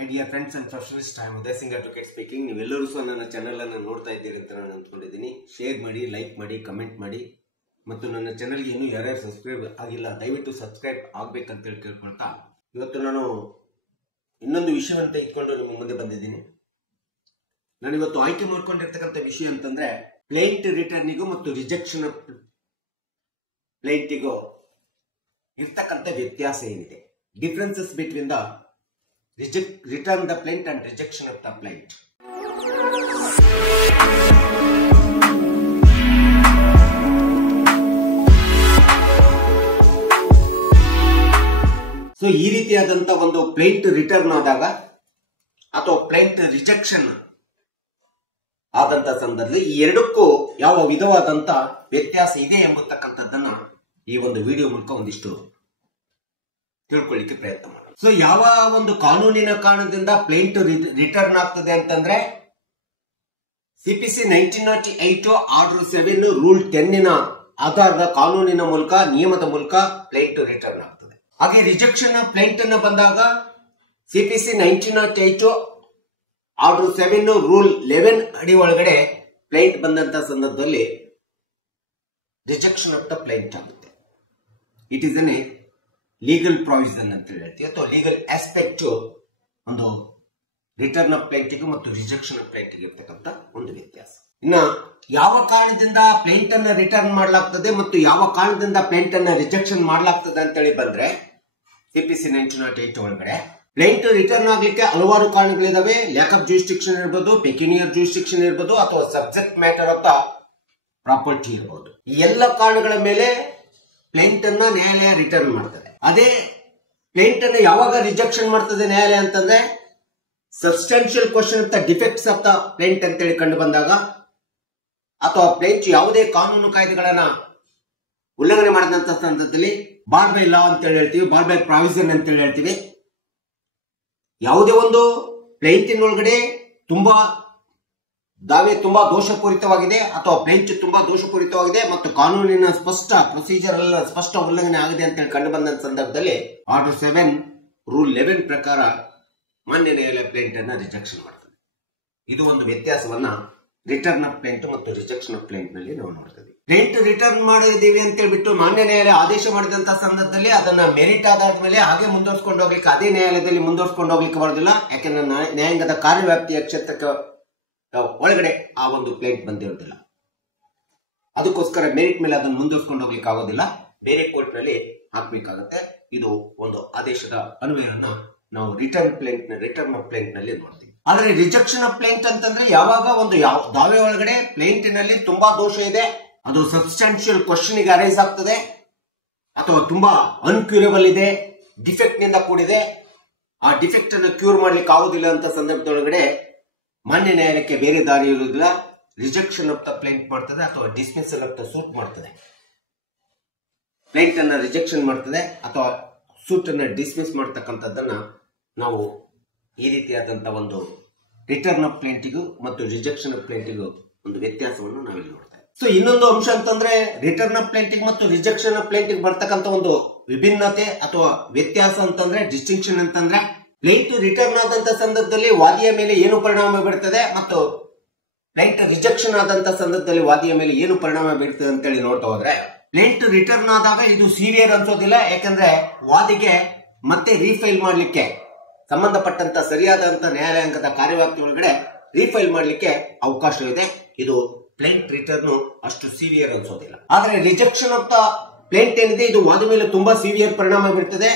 My dear friends and professionals, I am Uday Singh Advocate speaking. ನೀವೆಲ್ಲರೂ ಸಹ ನನ್ನ channel ಅನ್ನು ನೋಡ್ತಾ ಇದ್ದೀರಿ ಅಂತ ನಾನು ಅಂದ್ಕೊಂಡಿದ್ದೀನಿ. ಶೇರ್ ಮಾಡಿ, ಲೈಕ್ ಮಾಡಿ, ಕಮೆಂಟ್ ಮಾಡಿ ಮತ್ತು ನನ್ನ ಚಾನೆಲ್ಗೆ ಇನ್ನೂ ಯಾರ್ಯಾರು ಸಬ್ಸ್ಕ್ರೈಬ್ ಆಗಿಲ್ಲ ದಯವಿಟ್ಟು ಸಬ್ಸ್ಕ್ರೈಬ್ ಆಗಬೇಕಂತ ಕೇಳ್ಕೊಳ್ತಾ ಇವತ್ತು ನಾನು ಇನ್ನೊಂದು ವಿಷಯವಂತ ಇಟ್ಕೊಂಡು ನಿಮ್ಮ ಮುಂದೆ ಬಂದಿದ್ದೀನಿ. ನಾನು ಇವತ್ತು ಆಯ್ಕೆ ಮಾಡ್ಕೊಂಡಿರ್ತಕ್ಕಂಥ ವಿಷಯ ಅಂತಂದ್ರೆ ಪ್ಲೇಂಟ್ ರಿಟರ್ನಿಗೂ ಮತ್ತು ರಿಜೆಕ್ಷನ್ ಪ್ಲೇಂಟಿಗೂ ಇರ್ತಕ್ಕಂಥ ವ್ಯತ್ಯಾಸ ಏನಿದೆ, differences between the return the plaint and rejection of the plaint. So ಈ ರೀತಿಯಾದಂತ ಒಂದು ಪ್ಲೇಂಟ್ ರಿಟರ್ನ್ ಆದಾಗ ಅಥವಾ ಪ್ಲೇಂಟ್ ರಿಜೆಕ್ಷನ್ ಆದಂತ ಸಂದರ್ಭದಲ್ಲಿ ಈ ಎರಡಕ್ಕೂ ಯಾವ ವಿಧವಾದಂತ ವ್ಯತ್ಯಾಸ ಇದೆ ಎಂಬತಕ್ಕಂಥದ್ದನ್ನ ಈ ಒಂದು ವಿಡಿಯೋ ಮೂಲಕ ಒಂದಿಷ್ಟು ತಿಳ್ಕೊಳ್ಳಿಕ್ಕೆ ಪ್ರಯತ್ನ ಮಾಡಿ. ಸೊ ಯಾವ ಒಂದು ಕಾನೂನಿನ ಕಾರಣದಿಂದ ಪ್ಲೇಂಟ್ ರಿಟರ್ನ್ ಆಗ್ತದೆ ಅಂತಂದ್ರೆ ಸಿಪಿಸಿ 1908 ಆರ್ಡರ್ 7 ರೂಲ್ 10 ಆಧಾರದ ಕಾನೂನಿನ ಮೂಲಕ ನಿಯಮದ ಮೂಲಕ ಪ್ಲೇಂಟ್ ರಿಟರ್ನ್ ಆಗ್ತದೆ. ಹಾಗೆ ರಿಜೆಕ್ಷನ್ ಪ್ಲೇಂಟ್ ಅನ್ನು ಬಂದಾಗ ಸಿಪಿಸಿ 1908 ಆರ್ಡರ್ 7 ರೂಲ್ 11 ಅಡಿ ಒಳಗಡೆ ಪ್ಲೇಂಟ್ ಬಂದಂತ ಸಂದರ್ಭದಲ್ಲಿ ರಿಜೆಕ್ಷನ್ ಆಫ್ ದ ಪ್ಲೇಂಟ್ ಆಗುತ್ತೆ. It is N legal provision ಅಂತ ಹೇಳ್ತೀವಿ ಅಥವಾ ಲೀಗಲ್ ಆಸ್ಪೆಕ್ಟ್ ಒಂದು ರಿಟರ್ನ್ ಆಫ್ ಪ್ಲೇಂಟಿಗೂ ಮತ್ತು ರಿಜೆಕ್ಷನ್ ಆಫ್ ಪ್ಲೇಂಟಿಗೆ ಇರ್ತಕ್ಕಂಥ ಒಂದು ವ್ಯತ್ಯಾಸ. ಇನ್ನ ಯಾವ ಕಾರಣದಿಂದ ಪ್ಲೇಂಟ್ ಅನ್ನ ರಿಟರ್ನ್ ಮಾಡಲಾಗ್ತದೆ ಮತ್ತು ಯಾವ ಕಾರಣದಿಂದ ಪ್ಲೇಂಟ್ ಅನ್ನ ರಿಜೆಕ್ಷನ್ ಮಾಡಲಾಗ್ತದೆ ಅಂತೇಳಿ ಬಂದ್ರೆ ಸಿಪಿಸಿ 1908 ಒಳಗಡೆ ಪ್ಲೇಂಟ್ ರಿಟರ್ನ್ ಆಗ್ಲಿಕ್ಕೆ ಹಲವಾರು ಕಾರಣಗಳಿದಾವೆ. ಲ್ಯಾಕ್ ಆಫ್ ಜ್ಯೂರಿಸ್ಡಿಕ್ಷನ್ ಇರ್ಬೋದು, ಪೆಕ್ಯುನಿಯರ್ ಜ್ಯೂರಿಸ್ಡಿಕ್ಷನ್ ಇರ್ಬೋದು ಅಥವಾ subject matter of the property ಇರ್ಬೋದು. ಈ ಎಲ್ಲ ಕಾರಣಗಳ ಮೇಲೆ ಪ್ಲೇಂಟ್ ಅನ್ನ ನ್ಯಾಯಾಲಯ ರಿಟರ್ನ್ ಮಾಡ್ತದೆ. ಅದೇ ಪ್ಲೇಂಟ್ ಅನ್ನ ಯಾವಾಗ ರಿಜೆಕ್ಷನ್ ಮಾಡ್ತದೆ ನ್ಯಾಯಾಲಯ ಅಂತಂದ್ರೆ substantial question of the defects of the plaint ಅಂತೇಳಿ ಕಂಡು ಬಂದಾಗ ಅಥವಾ ಪ್ಲೇಂಟ್ ಯಾವುದೇ ಕಾನೂನು ಕಾಯ್ದೆಗಳನ್ನ ಉಲ್ಲಂಘನೆ ಮಾಡಿದಂತ ಸಂದರ್ಭದಲ್ಲಿ ಬಾರ್ ಬೈ ಲಾ ಅಂತ ಹೇಳ್ತೀವಿ, ಬಾರ್ ಬೈ ಪ್ರಾವಿಷನ್ ಅಂತ ಹೇಳ್ತೀವಿ. ಯಾವುದೇ ಒಂದು ಪ್ಲೇಂಟಿನ ಒಳಗಡೆ ದಾವೆ ತುಂಬಾ ದೋಷಪೂರಿತವಾಗಿದೆ ಅಥವಾ ಪ್ಲೇಂಟ್ ತುಂಬಾ ದೋಷಪೂರಿತವಾಗಿದೆ ಮತ್ತು ಕಾನೂನಿನ ಸ್ಪಷ್ಟ ಪ್ರೊಸೀಜರ್ ಎಲ್ಲ ಸ್ಪಷ್ಟ ಉಲ್ಲಂಘನೆ ಆಗಿದೆ ಅಂತ ಹೇಳಿ ಕಂಡು ಬಂದ ಸಂದರ್ಭದಲ್ಲಿ ಆರ್ಡರ್ 7 ರೂಲ್ 11 ಪ್ರಕಾರ ಮಾನ್ಯ ನ್ಯಾಯಾಲಯ ಪ್ಲೇಂಟ್ ಅನ್ನ ರಿಜೆಕ್ಷನ್ ಮಾಡ್ತದೆ. ಇದು ಒಂದು ವ್ಯತ್ಯಾಸವನ್ನ ರಿಟರ್ನ್ ಆಫ್ ಪ್ಲೇಂಟ್ ಮತ್ತು ರಿಜೆಕ್ಷನ್ ಆಫ್ ಪ್ಲೇಂಟ್ ನಲ್ಲಿ ನಾವು ನೋಡ್ತೀವಿ. ಪ್ಲೇಂಟ್ ರಿಟರ್ನ್ ಮಾಡಿದೀವಿ ಅಂತ ಹೇಳ್ಬಿಟ್ಟು ಮಾನ್ಯ ನ್ಯಾಯಾಲಯ ಆದೇಶ ಮಾಡಿದಂತ ಸಂದರ್ಭದಲ್ಲಿ ಅದನ್ನ ಮೆರಿಟ್ ಆಧಾರದ ಮೇಲೆ ಹಾಗೆ ಮುಂದುವರ್ಸ್ಕೊಂಡು ಹೋಗ್ಲಿಕ್ಕೆ ಅದೇ ನ್ಯಾಯಾಲಯದಲ್ಲಿ ಮುಂದುವರ್ಸ್ಕೊಂಡು ಹೋಗ್ಲಿಕ್ಕೆ ಬರೋದಿಲ್ಲ. ಯಾಕೆಂದ್ರೆ ನ್ಯಾಯಾಂಗದ ಕಾರ್ಯವ್ಯಾಪ್ತಿಯ ಕ್ಷೇತ್ರಕ್ಕೆ ಒಳಗಡೆ ಆ ಒಂದು ಪ್ಲೇಂಟ್ ಬಂದಿರೋದಿಲ್ಲ. ಅದಕ್ಕೋಸ್ಕರ ಮೆರಿಟ್ ಮೇಲೆ ಅದನ್ನು ಮುಂದುವರ್ಸ್ಕೊಂಡು ಹೋಗ್ಲಿಕ್ಕೆ ಆಗೋದಿಲ್ಲ, ಬೇರೆ ಕೋರ್ಟ್ ನಲ್ಲಿ ಹಾಕ್ಬೇಕಾಗತ್ತೆ. ಇದು ಒಂದು ಆದೇಶದ ಅನ್ವಯವನ್ನು ನಾವು ರಿಟರ್ನ್ ಆಫ್ ಪ್ಲೇಂಟ್ ನಲ್ಲಿ ನೋಡ್ತೀವಿ. ಆದ್ರೆ ರಿಜೆಕ್ಷನ್ ಆಫ್ ಪ್ಲೇಂಟ್ ಅಂತಂದ್ರೆ ಯಾವಾಗ ಒಂದು ದಾವೆ ಒಳಗಡೆ ಪ್ಲೇಂಟಿನಲ್ಲಿ ತುಂಬಾ ದೋಷ ಇದೆ, ಅದು ಸಬ್ಸ್ಟಾನ್ಷಿಯಲ್ ಕ್ವಶನ್ ಗೆ ಅರೈಸ್ ಆಗ್ತದೆ ಅಥವಾ ತುಂಬಾ ಅನ್ಕ್ಯೂರಬಲ್ ಇದೆ, ಡಿಫೆಕ್ಟ್ ನಿಂದ ಕೂಡಿದೆ, ಆ ಡಿಫೆಕ್ಟ್ ಅನ್ನು ಕ್ಯೂರ್ ಮಾಡ್ಲಿಕ್ಕೆ ಆಗುದಿಲ್ಲ ಅಂತ ಸಂದರ್ಭದೊಳಗಡೆ ಮಾನ್ಯ ನ್ಯಾಯಾಲಯಕ್ಕೆ ಬೇರೆ ದಾರಿ ಇರುವುದಿಲ್ಲ. ರಿಜೆಕ್ಷನ್ ಆಫ್ ದ ಪ್ಲೇಂಟ್ ಮಾಡ್ತದೆ ಅಥವಾ ಡಿಸ್ಮಿಸಲ್ ಆಫ್ ದ ಸೂಟ್ ಮಾಡ್ತದೆ. ಪ್ಲೇಂಟ್ ಅನ್ನ ರಿಜೆಕ್ಷನ್ ಮಾಡ್ತದೆ ಅಥವಾ ಸೂಟ್ ಅನ್ನ ಡಿಸ್ಮಿಸ್ ಮಾಡ್ತಕ್ಕಂಥದ್ದನ್ನ ನಾವು ಈ ರೀತಿಯಾದಂತಹ ಒಂದು ರಿಟರ್ನ್ ಆಫ್ ಪ್ಲೇಂಟಿಗೂ ಮತ್ತು ರಿಜೆಕ್ಷನ್ ಆಫ್ ಪ್ಲೇಂಟಿಗೂ ಒಂದು ವ್ಯತ್ಯಾಸವನ್ನು ನಾವಿಲ್ಲಿ ನೋಡ್ತೇವೆ. ಸೊ ಇನ್ನೊಂದು ಅಂಶ ಅಂತಂದ್ರೆ ರಿಟರ್ನ್ ಆಫ್ ಪ್ಲೇಂಟಿಗೆ ಮತ್ತು ರಿಜೆಕ್ಷನ್ ಆಫ್ ಪ್ಲೇಂಟಿಗೆ ಬರ್ತಕ್ಕಂಥ ಒಂದು ವಿಭಿನ್ನತೆ ಅಥವಾ ವ್ಯತ್ಯಾಸ ಅಂತಂದ್ರೆ ಡಿಸ್ಟಿಂಕ್ಷನ್ ಅಂತಂದ್ರೆ ಪ್ಲೇಂಟ್ ರಿಟರ್ನ್ ಆದಂತ ಸಂದರ್ಭದಲ್ಲಿ ವಾದಿಯ ಮೇಲೆ ಏನು ಪರಿಣಾಮ ಬೀರ್ತದೆ ಮತ್ತು ಪ್ಲೇಂಟ್ ರಿಜೆಕ್ಷನ್ ಆದಂತ ಸಂದರ್ಭದಲ್ಲಿ ವಾದಿಯ ಮೇಲೆ ಏನು ಪರಿಣಾಮ ಬೀರ್ತದೆ ಅಂತೇಳಿ ನೋಡ್ತಾ ಹೋದ್ರೆ ಪ್ಲೇಂಟ್ ರಿಟರ್ನ್ ಆದಾಗ ಇದು ಸಿವಿಯರ್ ಅನ್ಸೋದಿಲ್ಲ. ಯಾಕಂದ್ರೆ ವಾದಿಗೆ ಮತ್ತೆ ರೀಫೈಲ್ ಮಾಡ್ಲಿಕ್ಕೆ ಸಂಬಂಧಪಟ್ಟಂತ ಸರಿಯಾದಂತ ನ್ಯಾಯಾಲಯದ ಕಾರ್ಯವ್ಯಾಪ್ತಿ ಒಳಗಡೆ ರೀಫೈಲ್ ಮಾಡ್ಲಿಕ್ಕೆ ಅವಕಾಶವಿದೆ. ಇದು ಪ್ಲೇಂಟ್ ರಿಟರ್ನ್ ಅಷ್ಟು ಸಿವಿಯರ್ ಅನ್ಸೋದಿಲ್ಲ. ಆದ್ರೆ ರಿಜೆಕ್ಷನ್ ಆಫ್ ದ ಪ್ಲೇಂಟ್ ಏನಿದೆ ಇದು ವಾದಿ ಮೇಲೆ ತುಂಬಾ ಸಿವಿಯರ್ ಪರಿಣಾಮ ಬೀರ್ತದೆ,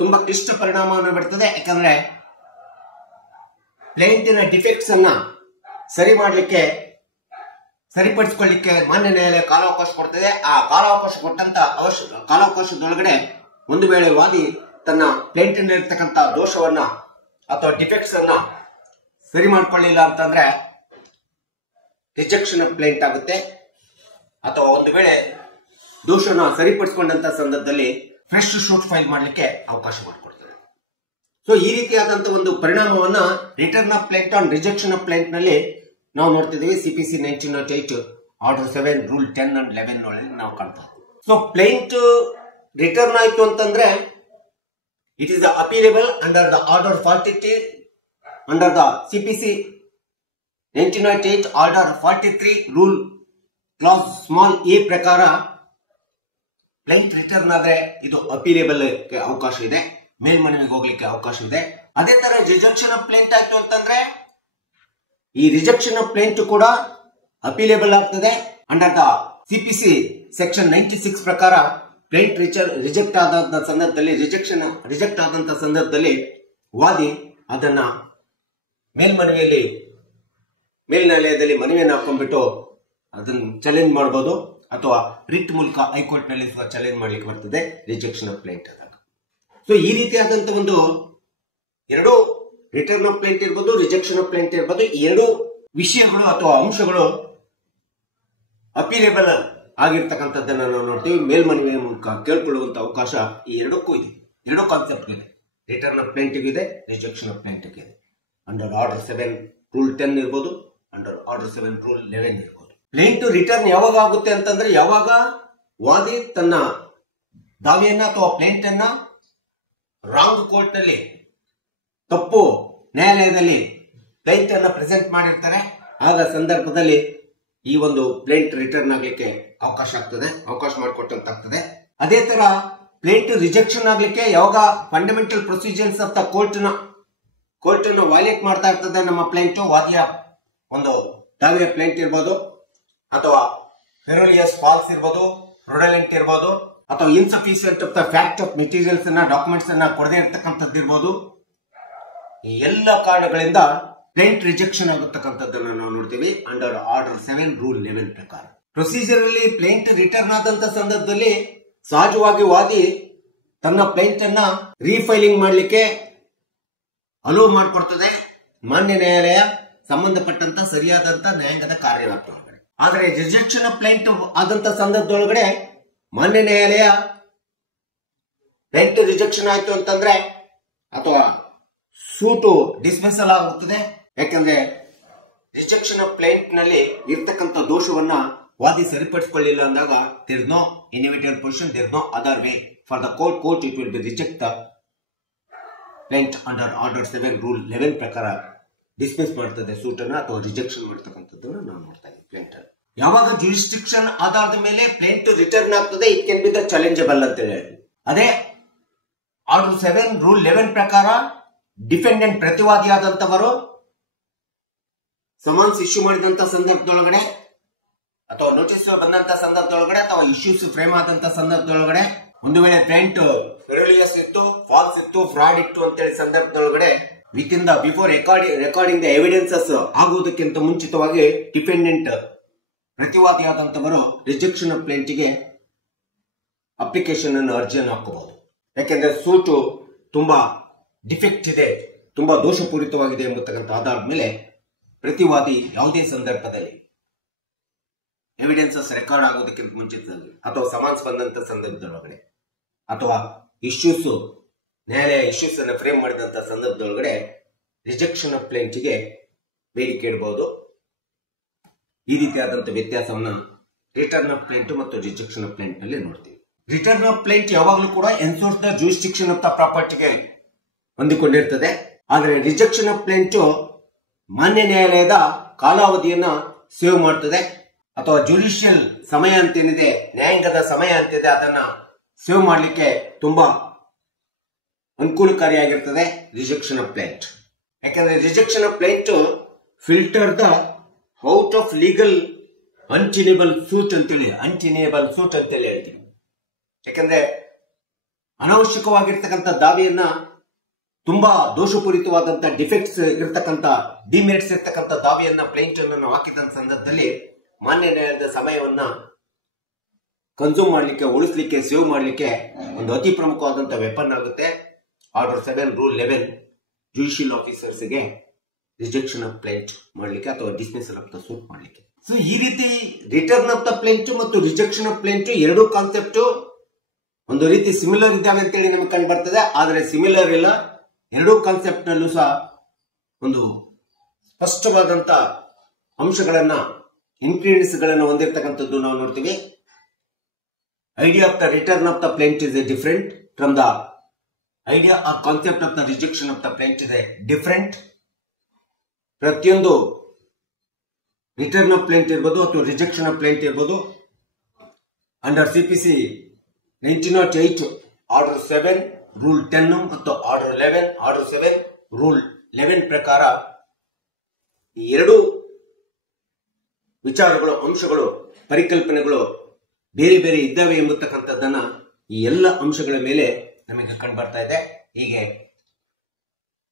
ತುಂಬಾ ಕ್ಲಿಷ್ಟ ಪರಿಣಾಮವನ್ನು ಬೀರ್ತದೆ. ಯಾಕಂದ್ರೆ ಪ್ಲೇಂಟಿನ ಡಿಫೆಕ್ಟ್ಸ್ ಅನ್ನ ಸರಿಪಡಿಸಿಕೊಳ್ಳಿಕ್ಕೆ ಮಾನ್ಯ ನ್ಯಾಯಾಲಯ ಕಾಲಾವಕಾಶ ಕೊಡ್ತದೆ. ಆ ಕಾಲಾವಕಾಶ ಕೊಟ್ಟಂತ ಕಾಲಾವಕಾಶದೊಳಗಡೆ ಒಂದು ವೇಳೆ ವಾದಿ ತನ್ನ ಪ್ಲೇಂಟಿನಲ್ಲಿರ್ತಕ್ಕಂಥ ದೋಷವನ್ನ ಅಥವಾ ಡಿಫೆಕ್ಟ್ಸ್ ಅನ್ನ ಸರಿ ಮಾಡ್ಕೊಳ್ಳಿಲ್ಲ ಅಂತಂದ್ರೆ ರಿಜೆಕ್ಷನ್ ಆಫ್ ಪ್ಲೇಂಟ್ ಆಗುತ್ತೆ. ಅಥವಾ ಒಂದು ವೇಳೆ ದೋಷನ ಸರಿಪಡಿಸಿಕೊಂಡಂತ ಸಂದರ್ಭದಲ್ಲಿ ಫ್ರೆಶ್ ಶೂಟ್ ಫೈಲ್ ಮಾಡಲಿಕ್ಕೆ ಅವಕಾಶ ಮಾಡಿಕೊಡ್ತದೆ. ಸೊ ಈ ರೀತಿಯಾದಂತಹ ಒಂದು ಪರಿಣಾಮವನ್ನ return of plaint on rejection of plaint ನಲ್ಲಿ ನಾವು ನೋಡ್ತಿದ್ದೀವಿ. ಸಿಪಿಸಿ 1908 ಆರ್ಡರ್ 7 ರೂಲ್ 10 and 11 ಒಳಗೆ ನಾವು ಕಾಣ್ತಾ ಇದ್ದೀವಿ. ಸೊ ಪ್ಲೇಂಟ್ ರಿಟರ್ನ್ ಆಯ್ತು ಅಂತಂದ್ರೆ It is appealable under the order 43 under the CPC 1998 order 43 rule clause small a ಪ್ರಕಾರ ಪ್ಲೇಂಟ್ ರಿಟರ್ನ್ ಆದ್ರೆ ಇದು ಅಪೀಲೇಬಲ್ ಅವಕಾಶ ಇದೆ, ಮೇಲ್ಮನವಿಗೆ ಹೋಗ್ಲಿಕ್ಕೆ ಅವಕಾಶ ಇದೆ. ಅದೇ ತರ ರಿಜೆಕ್ಷನ್ ಆಫ್ ಪ್ಲೇಂಟ್ ಆಯ್ತು ಅಂತಂದ್ರೆ ಈ ರಿಜೆಕ್ಷನ್ ಆಫ್ ಪ್ಲೇಂಟ್ ಕೂಡ ಅಪೀಲೇಬಲ್ ಆಗ್ತದೆ. ಅಂಡರ್ ದ ಸಿಪಿಸಿ ಸೆಕ್ಷನ್ 96 ಪ್ರಕಾರ ಪ್ಲೇಂಟ್ ರಿಜೆಕ್ಟ್ ಆದಂತ ಸಂದರ್ಭದಲ್ಲಿ ರಿಜೆಕ್ಟ್ ಆದಂತ ಸಂದರ್ಭದಲ್ಲಿ ವಾದಿ ಅದನ್ನ ಮೇಲ್ನ್ಯಾಯಾಲಯದಲ್ಲಿ ಮನವಿಯನ್ನು ಹಾಕೊಂಡ್ಬಿಟ್ಟು ಅದನ್ನ ಚಾಲೆಂಜ್ ಮಾಡಬಹುದು, ಅಥವಾ ರಿಟ್ ಮೂಲಕ ಹೈಕೋರ್ಟ್ ನಲ್ಲಿ ಚಾಲೆಂಜ್ ಮಾಡ್ಲಿಕ್ಕೆ ಬರ್ತದೆ ರಿಜೆಕ್ಷನ್ ಆಫ್ ಪ್ಲೇಂಟ್ ಆದಾಗ. ಸೊ ಈ ರೀತಿಯಾದಂತ ಒಂದು ಎರಡು ರಿಟರ್ನ್ ಆಫ್ ಪ್ಲೇಂಟ್ ಇರ್ಬೋದು, ರಿಜೆಕ್ಷನ್ ಆಫ್ ಪ್ಲೇಂಟ್ ಇರ್ಬೋದು, ಈ ಎರಡು ವಿಷಯಗಳು ಅಥವಾ ಅಂಶಗಳು ಅಪೀಲೇಬಲ್ ಆಗಿರ್ತಕ್ಕಂಥದ್ದನ್ನ ನಾವು ನೋಡ್ತೀವಿ. ಮೇಲ್ಮನವಿಯ ಮೂಲಕ ಕೇಳ್ಕೊಳ್ಳುವಂತ ಅವಕಾಶ ಈ ಎರಡಕ್ಕೂ ಇದೆ, ಎರಡು ಕಾನ್ಸೆಪ್ಟ್ ಇದೆ. ರಿಟರ್ನ್ ಆಫ್ ಪ್ಲೇಂಟ್ ಇದೆ, ರಿಜೆಕ್ಷನ್ ಆಫ್ ಪ್ಲೇಂಟ್ ಇದೆ. ಅಂಡರ್ ಆರ್ಡರ್ 7 ರೂಲ್ 10 ಇರ್ಬೋದು, ಅಂಡರ್ ಆರ್ಡರ್ 7 ರೂಲ್ 11 ಇರ್ಬೋದು. ಪ್ಲೇಂಟ್ ರಿಟರ್ನ್ ಯಾವಾಗ ಆಗುತ್ತೆ ಅಂತಂದ್ರೆ ಯಾವಾಗ ವಾದಿ ತನ್ನ ದಾವೆಯನ್ನ ಅಥವಾ ಪ್ಲೇಂಟ್ ಅನ್ನ ರಾಂಗ್ ಕೋರ್ಟ್ ನಲ್ಲಿ, ತಪ್ಪು ನ್ಯಾಯಾಲಯದಲ್ಲಿ ಪ್ಲೇಂಟ್ ಅನ್ನ ಪ್ರೆಸೆಂಟ್ ಮಾಡಿರ್ತಾರೆ, ಆಗ ಸಂದರ್ಭದಲ್ಲಿ ಈ ಒಂದು ಪ್ಲೇಂಟ್ ರಿಟರ್ನ್ ಆಗ್ಲಿಕ್ಕೆ ಅವಕಾಶ ಮಾಡಿಕೊಟ್ಟಂತಾಗ್ತದೆ. ಅದೇ ತರ ಪ್ಲೇಂಟ್ ರಿಜೆಕ್ಷನ್ ಆಗ್ಲಿಕ್ಕೆ ಯಾವಾಗ fundamental procedures of the court ನ ವೈಲೇಟ್ ಮಾಡ್ತಾ ಇರ್ತದೆ ನಮ್ಮ ಪ್ಲೇಂಟ್, ವಾದಿಯ ಒಂದು ದಾವೆಯ ಪ್ಲೇಂಟ್ ಇರ್ಬೋದು, ಅಥವಾ ಫೆರೋಲಿಯಸ್ ಫಾಲ್ಸ್ ಇರ್ಬೋದು, ಫ್ರಾಡುಲೆಂಟ್ ಇರ್ಬೋದು, ಅಥವಾ insufficient of the fact of materials documents ಕೊಡದೇ ಇರ್ತಕ್ಕಂಥದ್ದು ಇರ್ಬೋದು. ಈ ಎಲ್ಲ ಕಾರಣಗಳಿಂದ ಪ್ಲೇಂಟ್ ರಿಜೆಕ್ಷನ್ ಆಗತಕ್ಕಂಥದ್ದನ್ನು ನಾವು ನೋಡ್ತೀವಿ ಅಂಡರ್ ಆರ್ಡರ್ 7 ರೂಲ್ 11 ಪ್ರಕಾರ. ಪ್ರೊಸೀಜರ್ ಅಲ್ಲಿ ಪ್ಲೇಂಟ್ ರಿಟರ್ನ್ ಆದಂತ ಸಂದರ್ಭದಲ್ಲಿ ಸಹಜವಾಗಿ ವಾದಿ ತನ್ನ ಪ್ಲೇಂಟ್ ಅನ್ನ ರೀಫೈಲಿಂಗ್ ಮಾಡಲಿಕ್ಕೆ ಅಲೋವ್ ಮಾಡಿಕೊಡ್ತದೆ ಮಾನ್ಯ ನ್ಯಾಯಾಲಯ ಸಂಬಂಧಪಟ್ಟಂತ ಸರಿಯಾದಂತ ನ್ಯಾಯಾಂಗದ ಕಾರ್ಯವ್ಯಾಪ್ತಿ ಒಳಗಡೆ. ಆದರೆ ರಿಜೆಕ್ಷನ್ ಆಫ್ ಪ್ಲೇಂಟ್ ಆದಂತ ಸಂದರ್ಭದೊಳಗಡೆ ಮಾನ್ಯ ನ್ಯಾಯಾಲಯ ಪ್ಲೇಂಟ್ ರಿಜೆಕ್ಷನ್ ಆಯ್ತು ಅಂತಂದ್ರೆ ಅಥವಾ ಸೂಟು ಡಿಸ್ಮಿಸಲ್ ಆಗುತ್ತದೆ. ಯಾಕಂದ್ರೆ ರಿಜೆಕ್ಷನ್ ಆಫ್ ಪ್ಲೇಂಟ್ ನಲ್ಲಿ ಇರ್ತಕ್ಕಂಥ ದೋಷವನ್ನ ವಾದಿ ಸರಿಪಡಿಸಿಕೊಳ್ಳಿಲ್ಲ ಅಂದಾಗ there is no inevitable position, there is no other way for the court it will be reject the plaint under order 7 rule 11 ಪ್ರಕಾರ ಡಿಸ್ಮಿಸ್ ಮಾಡ್ತದೆ ಸೂಟ್ ಅನ್ನ ಅಥವಾ ರಿಜೆಕ್ಷನ್ ಮಾಡ್ತಕ್ಕಂಥದ್ದನ್ನು ನಾವು ನೋಡ್ತಾ ಇದ್ದೀವಿ. ಪ್ಲೇಂಟ್ ಯಾವಾಗ ಜ್ಯೂರಿಸ್ಡಿಕ್ಷನ್ ಆಧಾರದ ಮೇಲೆ ಪ್ಲೇಂಟ್ ರಿಟರ್ನ್ ಆಗ್ತದೆ, ಇಟ್ ಕ್ಯಾನ್ ಬಿ ದ ಚಾಲೆಂಜಬಲ್ ಅಂತ ಹೇಳಿ. ಅದೇ ಆರ್ಡರ್ 7 ರೂಲ್ 11 ಪ್ರಕಾರ ಡಿಫೆಂಡೆಂಟ್ ಪ್ರತಿವಾದಿಯಾದಂತವರು ಸಮನ್ಸ್ ಇಶ್ಯೂ ಮಾಡಿದಂತ ಸಂದರ್ಭದೊಳಗಡೆ ಅಥವಾ ನೋಟಿಸ್ ಬಂದಂತ ಸಂದರ್ಭದೊಳಗಡೆ ಅಥವಾ ಇಶ್ಯೂಸ್ ಫ್ರೇಮ್ ಆದಂತ ಸಂದರ್ಭದೊಳಗಡೆ ಒಂದು ವೇಳೆ ಪ್ಲೇಂಟ್ ಫೆರೋಲಿಯಸ್ ಇತ್ತು, ಫಾಲ್ಸ್ ಇತ್ತು, ಫ್ರಾಡ್ ಇತ್ತು ಅಂತೇಳಿ ಸಂದರ್ಭದೊಳಗಡೆ with in the before recording the evidences ಆಗುವುದಕ್ಕಿಂತ ಮುಂಚಿತವಾಗಿ ಡಿಫೆಂಡೆಂಟ್ ಪ್ರತಿವಾದಿಯಾದಂತವರು ರಿಜೆಕ್ಷನ್ ಆಫ್ ಪ್ಲೇಂಟ್ಗೆ ಅಪ್ಲಿಕೇಶನ್ ಅನ್ನು ಅರ್ಜಿಯನ್ನು ಹಾಕಬಹುದು. ಯಾಕೆಂದ್ರೆ ಸೂಟು ತುಂಬಾ ಡಿಫೆಕ್ಟ್ ಇದೆ, ತುಂಬಾ ದೋಷಪೂರಿತವಾಗಿದೆ ಎಂಬತಕ್ಕಂಥ ಆಧಾರದ ಮೇಲೆ ಪ್ರತಿವಾದಿ ಯಾವುದೇ ಸಂದರ್ಭದಲ್ಲಿ ಎವಿಡೆನ್ಸಸ್ ರೆಕಾರ್ಡ್ ಆಗೋದಕ್ಕಿಂತ ಮುಂಚಿತವಾಗಿ ಅಥವಾ ಸಮನ್ಸ್ ಬಂದಂತ ಸಂದರ್ಭದೊಳಗಡೆ ಅಥವಾ ಇಶ್ಯೂಸ್ ನ್ಯಾಯಾಲಯ ಇಶ್ಯೂಸ್ ಅನ್ನು ಫ್ರೇಮ್ ಮಾಡಿದಂತ ಸಂದರ್ಭದೊಳಗಡೆ ರಿಜೆಕ್ಷನ್ ಆಫ್ ಪ್ಲೇಂಟ್ಗೆ ಬೇಡಿಕೆ ಇಡಬಹುದು. ಈ ರೀತಿಯಾದಂತಹ ವ್ಯತ್ಯಾಸವನ್ನ ರಿಟರ್ನ್ ಆಫ್ ಪ್ಲೇಂಟ್ ಮತ್ತು ರಿಜೆಕ್ಷನ್ ಆಫ್ ಪ್ಲೇಂಟ್ ನಲ್ಲಿ ನೋಡ್ತೀವಿ. ರಿಟರ್ನ್ ಆಫ್ ಪ್ಲೇಂಟ್ ಯಾವಾಗಲೂ ಕೂಡ ಎನ್ಸೋರ್ಸ್ ದ ಜ್ಯೂರಿಸ್ಡಿಕ್ಷನ್ ಆಫ್ ದ ಪ್ರಾಪರ್ಟಿಗೆ ಹೊಂದಿಕೊಂಡಿರ್ತದೆ. ಆದರೆ ರಿಜೆಕ್ಷನ್ ಆಫ್ ಪ್ಲೇಂಟ್ ಮಾನ್ಯ ನ್ಯಾಯಾಲಯದ ಕಾಲಾವಧಿಯನ್ನ ಸೇವ್ ಮಾಡ್ತದೆ, ಅಥವಾ ಜುಡಿಷಿಯಲ್ ಸಮಯ ಅಂತೇನಿದೆ, ನ್ಯಾಯಾಂಗದ ಸಮಯ ಅಂತಿದೆ, ಅದನ್ನ ಸೇವ್ ಮಾಡಲಿಕ್ಕೆ ತುಂಬಾ ಅನುಕೂಲಕಾರಿಯಾಗಿರ್ತದೆ ರಿಜೆಕ್ಷನ್ ಆಫ್ ಪ್ಲೇಂಟ್. ಯಾಕಂದ್ರೆ rejection of plaint filter the out of legal untenable suit ಅಂತೇಳಿ ಹೇಳ್ತೀವಿ. ಯಾಕಂದ್ರೆ ಅನಾವಶ್ಯಕವಾಗಿರ್ತಕ್ಕಂಥ ದಾವೆಯನ್ನ ತುಂಬಾ ದೋಷಪೂರಿತವಾದಂತ ಡಿಫೆಕ್ಟ್ಸ್ ಇರ್ತಕ್ಕಂಥ ಡಿಮೆರಿಟ್ಸ್ ಇರ್ತಕ್ಕಂಥ ದಾವೆಯನ್ನ ಪ್ಲೇಂಟ್ ಅನ್ನು ಹಾಕಿದ ಸಂದರ್ಭದಲ್ಲಿ ಮಾನ್ಯ ನ್ಯಾಯಾಲಯದ ಸಮಯವನ್ನ ಕನ್ಸ್ಯೂಮ್ ಮಾಡ್ಲಿಕ್ಕೆ, ಉಳಿಸ್ಲಿಕ್ಕೆ, ಸೇವ್ ಮಾಡ್ಲಿಕ್ಕೆ ಒಂದು ಅತಿ ಪ್ರಮುಖವಾದಂತ ವೆಪನ್ ಆಗುತ್ತೆ. ಆರ್ಡರ್ 7 ರೂಲ್ 11 ಜುಡಿಷಿಯಲ್ ಆಫೀಸರ್ಸ್ಗೆ ರಿಜೆಕ್ಷನ್ ಆಫ್ ಪ್ಲೇಂಟ್ ಮಾಡ್ಲಿಕ್ಕೆ ಅಥವಾ ಡಿಸ್ಮಿಸಲ್ ಆಫ್ ದ ಸೂಟ್ ಮಾಡ್ಲಿಕ್ಕೆ. ಸೊ ಈ ರೀತಿ ರಿಟರ್ನ್ ಆಫ್ ದ ಪ್ಲೇಂಟ್ ಮತ್ತು ರಿಜೆಕ್ಷನ್ ಆಫ್ ಪ್ಲೇಂಟ್ ಎರಡು ಕಾನ್ಸೆಪ್ಟ್ ಒಂದು ರೀತಿ ಸಿಮಿಲರ್ ಇದ್ದಾವೆ ಅಂತೇಳಿ ನಮಗೆ ಕಂಡು ಬರ್ತದೆ. ಆದರೆ ಸಿಮಿಲರ್ ಇಲ್ಲ, ಎರಡೂ ಕಾನ್ಸೆಪ್ಟ್ ನಲ್ಲೂ ಸಹ ಒಂದು ಸ್ಪಷ್ಟವಾದಂತ ಅಂಶಗಳನ್ನ, ಇಂಗ್ರೀಡಿಯೆಂಟ್ಸ್ ಗಳನ್ನ ಹೊಂದಿರತಕ್ಕಂಥದ್ದು ನಾವು ನೋಡ್ತೀವಿ. Idea of the return of the plaint is different from the idea or concept of the rejection of the plaint ಇದೆ ಡಿಫರೆಂಟ್. ಪ್ರತಿಯೊಂದು ರಿಟರ್ನ್ ಆಫ್ ಪ್ಲೇಂಟ್ ಇರ್ಬೋದು ಅಥವಾ ರಿಜೆಕ್ಷನ್ ಆಫ್ ಪ್ಲೇಂಟ್ ಇರ್ಬೋದು. ಅಂಡರ್ ಸಿಪಿಸಿ 1908 ಆರ್ಡರ್ 7 ರೂಲ್ 10 ಮತ್ತು order 7 rule 11 ಪ್ರಕಾರ ಈ ಎರಡು ವಿಚಾರಗಳು, ಅಂಶಗಳು, ಪರಿಕಲ್ಪನೆಗಳು ಬೇರೆ ಬೇರೆ ಇದ್ದಾವೆ ಎಂಬತಕ್ಕಂಥದ್ದನ್ನ ಈ ಎಲ್ಲ ಅಂಶಗಳ ಮೇಲೆ ನಮಗೆ ಕಂಡು ಬರ್ತಾ ಇದೆ. ಹೀಗೆ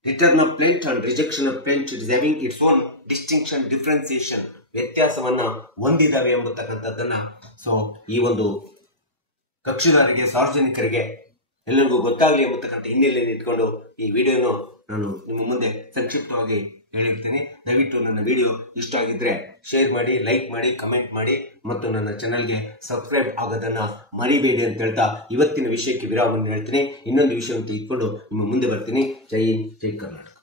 return of plaint and rejection of plaint is having its own distinction, differentiation, ವ್ಯತ್ಯಾಸವನ್ನ ಹೊಂದಿದ್ದಾವೆ ಎಂಬತಕ್ಕಂಥದ್ದನ್ನ ಈ ಒಂದು ಕಕ್ಷಿದಾರರಿಗೆ, ಸಾರ್ವಜನಿಕರಿಗೆ ಎಲ್ಲರಿಗೂ ಗೊತ್ತಾಗಲಿ ಎಂಬತಕ್ಕಂಥ ಹಿನ್ನೆಲೆಯನ್ನು ಇಟ್ಕೊಂಡು ಈ ವಿಡಿಯೋನು ನಾನು ನಿಮ್ಮ ಮುಂದೆ ಸಂಕ್ಷಿಪ್ತವಾಗಿ ಹೇಳಿರ್ತೀನಿ. ದಯವಿಟ್ಟು ನನ್ನ ವಿಡಿಯೋ ಇಷ್ಟ ಆಗಿದ್ರೆ ಶೇರ್ ಮಾಡಿ, ಲೈಕ್ ಮಾಡಿ, ಕಮೆಂಟ್ ಮಾಡಿ ಮತ್ತು ನನ್ನ ಚಾನಲ್ಗೆ ಸಬ್ಸ್ಕ್ರೈಬ್ ಆಗೋದನ್ನ ಮರಿಬೇಡಿ ಅಂತ ಹೇಳ್ತಾ ಇವತ್ತಿನ ವಿಷಯಕ್ಕೆ ವಿರಾಮವನ್ನು ಹೇಳ್ತೀನಿ. ಇನ್ನೊಂದು ವಿಷಯವನ್ನು ತೆಗೆದುಕೊಂಡು ನಿಮ್ಮ ಮುಂದೆ ಬರ್ತೀನಿ. ಜೈ ಹಿಂದ್, ಜೈ ಕರ್ನಾಟಕ.